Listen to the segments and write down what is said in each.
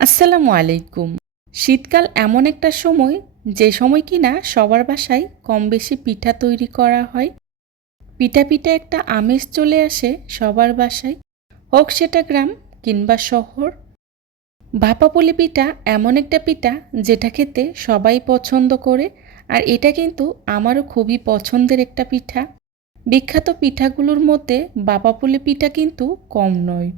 আসসালামু আলাইকুম। শীতকাল এমন একটা সময়, যে সময় কিনা সবার বাসায় কম বেশি পিঠা তৈরি করা হয়। পিঠা পিঠা একটা আমেজ চলে আসে সবার বাসায়, হোক সেটা গ্রাম কিংবা শহর। ভাপাপুলি পিঠা এমন একটা পিঠা যেটা খেতে সবাই পছন্দ করে, আর এটা কিন্তু আমারও খুবই পছন্দের একটা পিঠা। বিখ্যাত পিঠাগুলোর মধ্যে বাপাপুলি পিঠা কিন্তু কম নয়।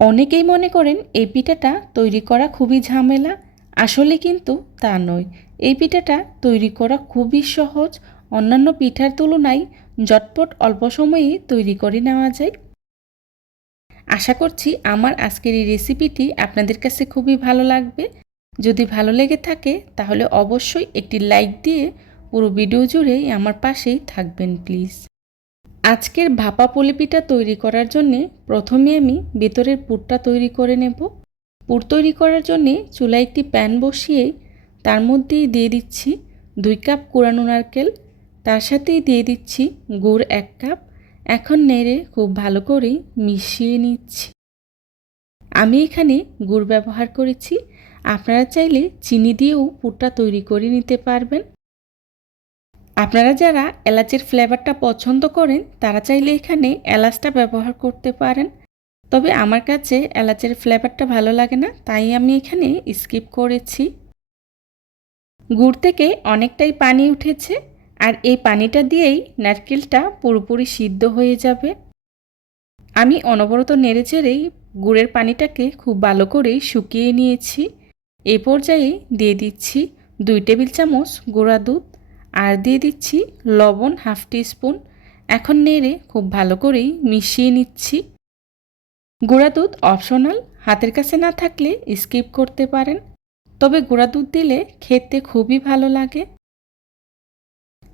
অনেকেই মনে করেন এই পিঠাটা তৈরি করা খুবই ঝামেলা। আসলে কিন্তু তা নয়। এই পিঠাটা তৈরি করা খুবই সহজ। অন্যান্য পিঠার তুলনায় ঝটপট অল্প সময়েই তৈরি করে নেওয়া যায়। আশা করছি আমার আজকের এই রেসিপিটি আপনাদের কাছে খুবই ভালো লাগবে। যদি ভালো লেগে থাকে তাহলে অবশ্যই একটি লাইক দিয়ে পুরো ভিডিও জুড়েই আমার পাশেই থাকবেন, প্লিজ। আজকের ভাপা পলিপিটা তৈরি করার জন্যে প্রথমে আমি ভেতরের পুরটা তৈরি করে নেব। পুর তৈরি করার জন্যে চুলায় একটি প্যান বসিয়ে তার মধ্যেই দিয়ে দিচ্ছি দুই কাপ কুড়ানো নারকেল। তার সাথেই দিয়ে দিচ্ছি গুড় এক কাপ। এখন নেড়ে খুব ভালো করে মিশিয়ে নিচ্ছি। আমি এখানে গুড় ব্যবহার করেছি। আপনারা চাইলে চিনি দিয়েও পুরটা তৈরি করে নিতে পারবেন। আপনারা যারা এলাচের ফ্লেভারটা পছন্দ করেন, তারা চাইলে এখানে এলাচটা ব্যবহার করতে পারেন। তবে আমার কাছে এলাচের ফ্লেভারটা ভালো লাগে না, তাই আমি এখানে স্কিপ করেছি। গুড় থেকে অনেকটাই পানি উঠেছে, আর এই পানিটা দিয়েই নারকেলটা পুরোপুরি সিদ্ধ হয়ে যাবে। আমি অনবরত নেড়ে চেড়েই গুড়ের পানিটাকে খুব ভালো করে শুকিয়ে নিয়েছি। এ পর্যায়ে দিয়ে দিচ্ছি দুই টেবিল চামচ গুঁড়া দুধ। আর দিয়ে দিচ্ছি লবণ হাফ স্পুন এখন নেড়ে খুব ভালো করেই মিশিয়ে নিচ্ছি। গুঁড়া দুধ অপশনাল, হাতের কাছে না থাকলে স্কিপ করতে পারেন। তবে গুঁড়া দুধ দিলে খেতে খুবই ভালো লাগে।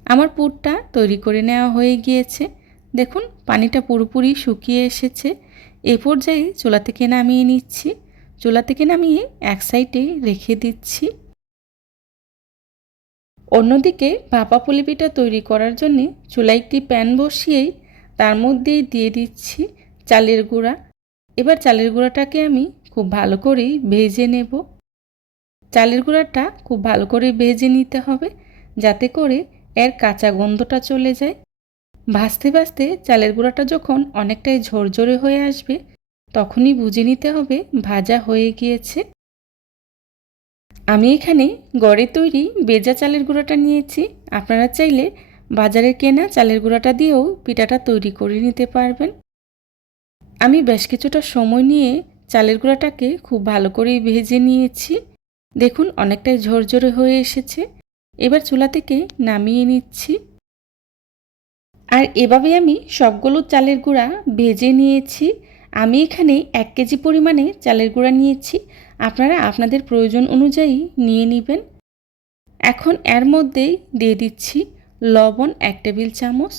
আমার পুরটা তৈরি করে নেওয়া হয়ে গিয়েছে। দেখুন, পানিটা পুরোপুরি শুকিয়ে এসেছে। এ পর্যায়ে চুলা থেকে নামিয়ে নিচ্ছি। চুলা থেকে নামিয়ে এক সাইডে রেখে দিচ্ছি। অন্যদিকে ভাপা পুলি পিঠা তৈরি করার জন্য চুলায় একটি প্যান বসিয়েই তার মধ্যেই দিয়ে দিচ্ছি চালের গুঁড়া। এবার চালের গুঁড়াটাকে আমি খুব ভালো করেই ভেজে নেব। চালের গুঁড়াটা খুব ভালো করে ভেজে নিতে হবে যাতে করে এর কাঁচা গন্ধটা চলে যায়। ভাজতে ভাজতে চালের গুঁড়াটা যখন অনেকটাই ঝরঝরে হয়ে আসবে, তখনই বুঝে নিতে হবে ভাজা হয়ে গিয়েছে। আমি এখানে গড়ে তৈরি বেজা চালের গুঁড়াটা নিয়েছি। আপনারা চাইলে বাজারে কেনা চালের গুঁড়াটা দিয়েও পিঠাটা তৈরি করে নিতে পারবেন। আমি বেশ কিছুটা সময় নিয়ে চালের গুঁড়াটাকে খুব ভালো করেই ভেজে নিয়েছি। দেখুন, অনেকটাই ঝরঝরে হয়ে এসেছে। এবার চুলা থেকে নামিয়ে নিচ্ছি। আর এভাবে আমি সবগুলো চালের গুঁড়া ভেজে নিয়েছি। আমি এখানে এক কেজি পরিমাণে চালের গুঁড়া নিয়েছি। আপনারা আপনাদের প্রয়োজন অনুযায়ী নিয়ে নেবেন। এখন এর মধ্যেই দিয়ে দিচ্ছি লবণ এক টেবিল চামচ।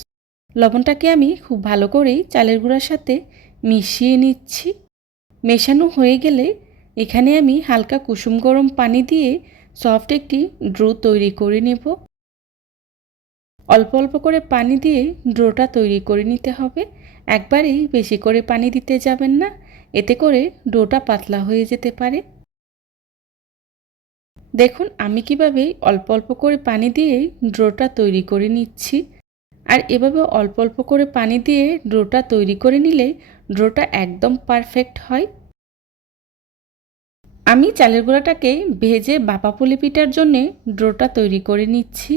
লবণটাকে আমি খুব ভালো করেই চালের গুঁড়ার সাথে মিশিয়ে নিচ্ছি। মেশানো হয়ে গেলে এখানে আমি হালকা কুসুম গরম পানি দিয়ে সফট একটি ড্রো তৈরি করে নেব। অল্প অল্প করে পানি দিয়ে ড্রোটা তৈরি করে নিতে হবে। একবারেই বেশি করে পানি দিতে যাবেন না। এতে করে ডোটা পাতলা হয়ে যেতে পারে। দেখুন, আমি কীভাবে অল্প অল্প করে পানি দিয়ে ড্রোটা তৈরি করে নিচ্ছি। আর এভাবে অল্প অল্প করে পানি দিয়ে ড্রোটা তৈরি করে নিলে ড্রোটা একদম পারফেক্ট হয়। আমি চালের গুঁড়াটাকে ভেজে বাপা পুলি পিঠার জন্যে ড্রোটা তৈরি করে নিচ্ছি।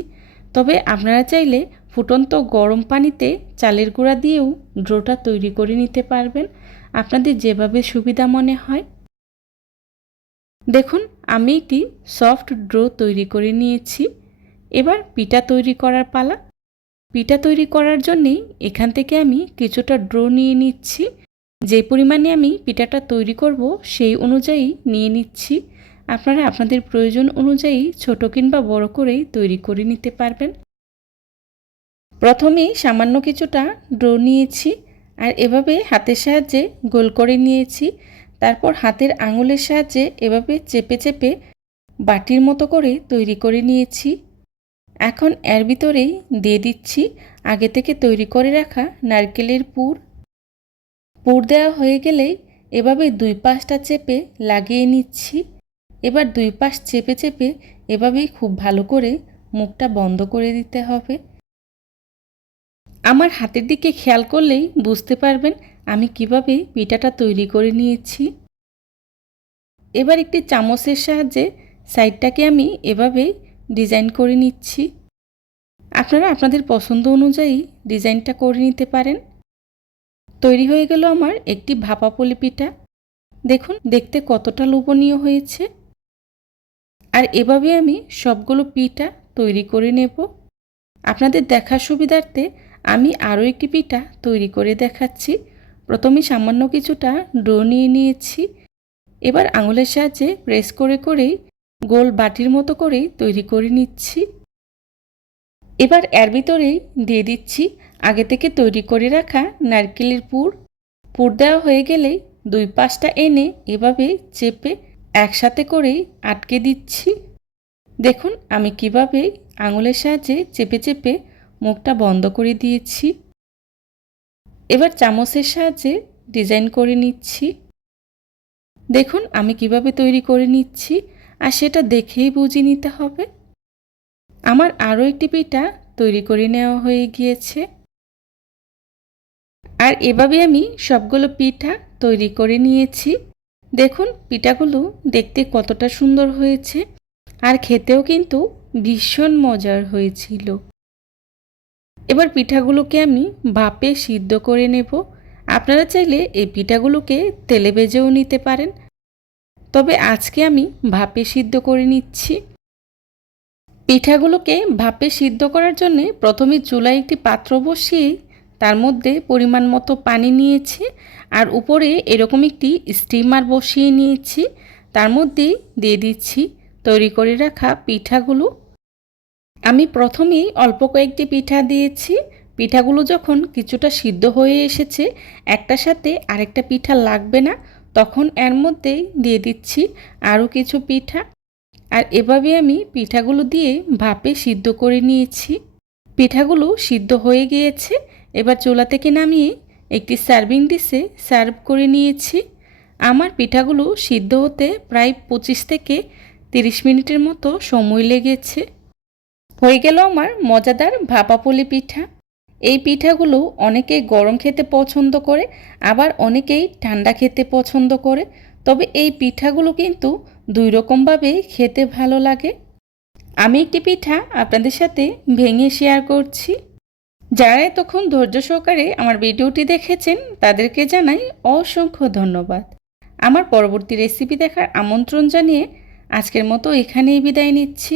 তবে আপনারা চাইলে ফুটন্ত গরম পানিতে চালের গুঁড়া দিয়েও ড্রোটা তৈরি করে নিতে পারবেন। আপনাদের যেভাবে সুবিধা মনে হয়। দেখুন, আমি একটি সফট ড্রো তৈরি করে নিয়েছি। এবার পিঠা তৈরি করার পালা। পিঠা তৈরি করার জন্যেই এখান থেকে আমি কিছুটা ড্রো নিয়ে নিচ্ছি। যে পরিমাণে আমি পিঠাটা তৈরি করব সেই অনুযায়ী নিয়ে নিচ্ছি। আপনারা আপনাদের প্রয়োজন অনুযায়ী ছোট কিংবা বড় করেই তৈরি করে নিতে পারবেন। প্রথমে সামান্য কিছুটা ড্রো নিয়েছি। আর এভাবে হাতের সাহায্যে গোল করে নিয়েছি। তারপর হাতের আঙুলের সাহায্যে এভাবে চেপে চেপে বাটির মতো করে তৈরি করে নিয়েছি। এখন এর ভিতরেই দিয়ে দিচ্ছি আগে থেকে তৈরি করে রাখা নারকেলের পুর। পুর দেওয়া হয়ে গেলেই এভাবে দুই পাশটা চেপে লাগিয়ে নিচ্ছি। এবার দুই পাশ চেপে চেপে এভাবেই খুব ভালো করে মুখটা বন্ধ করে দিতে হবে। আমার হাতের দিকে খেয়াল করলেই বুঝতে পারবেন আমি কীভাবে পিঠাটা তৈরি করে নিয়েছি। এবার একটি চামচের সাহায্যে সাইডটাকে আমি এভাবেই ডিজাইন করে নিচ্ছি। আপনারা আপনাদের পছন্দ অনুযায়ী ডিজাইনটা করে নিতে পারেন। তৈরি হয়ে গেল আমার একটি ভাপা পলি পিঠা। দেখুন, দেখতে কতটা লোভনীয় হয়েছে। আর এভাবে আমি সবগুলো পিঠা তৈরি করে নেব। আপনাদের দেখার সুবিধার্থে আমি আরও একটি পিঠা তৈরি করে দেখাচ্ছি। প্রথমে সামান্য কিছুটা ডো নিয়ে নিয়েছি। এবার আঙুলের সাহায্যে প্রেস করে করেই গোল বাটির মতো করেই তৈরি করে নিচ্ছি। এবার এর ভিতরেই দিয়ে দিচ্ছি আগে থেকে তৈরি করে রাখা নারকেলের পুর। পুর দেওয়া হয়ে গেলেই দুই পাশটা এনে এভাবে চেপে একসাথে করেই আটকে দিচ্ছি। দেখুন আমি কীভাবে আঙুলের সাহায্যে চেপে চেপে মুখটা বন্ধ করে দিয়েছি। এবার চামচের সাহায্যে ডিজাইন করে নিচ্ছি। দেখুন, আমি কীভাবে তৈরি করে নিচ্ছি আর সেটা দেখেই বুঝে নিতে হবে। আমার আরও একটি পিঠা তৈরি করে নেওয়া হয়ে গিয়েছে। আর এভাবে আমি সবগুলো পিঠা তৈরি করে নিয়েছি। দেখুন, পিঠাগুলো দেখতে কতটা সুন্দর হয়েছে। আর খেতেও কিন্তু ভীষণ মজার হয়েছিল। এবার পিঠাগুলোকে আমি ভাপে সিদ্ধ করে নেব। আপনারা চাইলে এই পিঠাগুলোকে তেলে ভেজেও নিতে পারেন। তবে আজকে আমি ভাপে সিদ্ধ করে নিচ্ছি। পিঠাগুলোকে ভাপে সিদ্ধ করার জন্যে প্রথমে চুলায় একটি পাত্র বসিয়ে তার মধ্যে পরিমাণ মতো পানি নিয়েছি আর উপরে এরকম একটি স্টিমার বসিয়ে নিয়েছি। তার মধ্যে দিয়ে দিচ্ছি। তৈরি করে রাখা পিঠাগুলো আমি প্রথমেই অল্প কয়েকটি পিঠা দিয়েছি। পিঠাগুলো যখন কিছুটা সিদ্ধ হয়ে এসেছে একটার সাথে আরেকটা পিঠা লাগবে না, তখন এর মধ্যেই দিয়ে দিচ্ছি আরও কিছু পিঠা। আর এভাবে আমি পিঠাগুলো দিয়ে ভাপে সিদ্ধ করে নিয়েছি। পিঠাগুলো সিদ্ধ হয়ে গিয়েছে, এবার চুলা থেকে নামিয়ে একটি সার্ভিং ডিশে সার্ভ করে নিয়েছি। আমার পিঠাগুলো সিদ্ধ হতে প্রায় পঁচিশ থেকে তিরিশ মিনিটের মতো সময় লেগেছে। হয়ে গেল আমার মজাদার ভাপাপুলি পিঠা। এই পিঠাগুলো অনেকেই গরম খেতে পছন্দ করে, আবার অনেকেই ঠান্ডা খেতে পছন্দ করে। তবে এই পিঠাগুলো কিন্তু দুই রকমভাবে খেতে ভালো লাগে। আমি একটি পিঠা আপনাদের সাথে ভেঙে শেয়ার করছি। যারা এতক্ষণ ধৈর্য সহকারে আমার ভিডিওটি দেখেছেন, তাদেরকে জানাই অসংখ্য ধন্যবাদ। আমার পরবর্তী রেসিপি দেখার আমন্ত্রণ জানিয়ে আজকের মতো এখানেই বিদায় নিচ্ছি।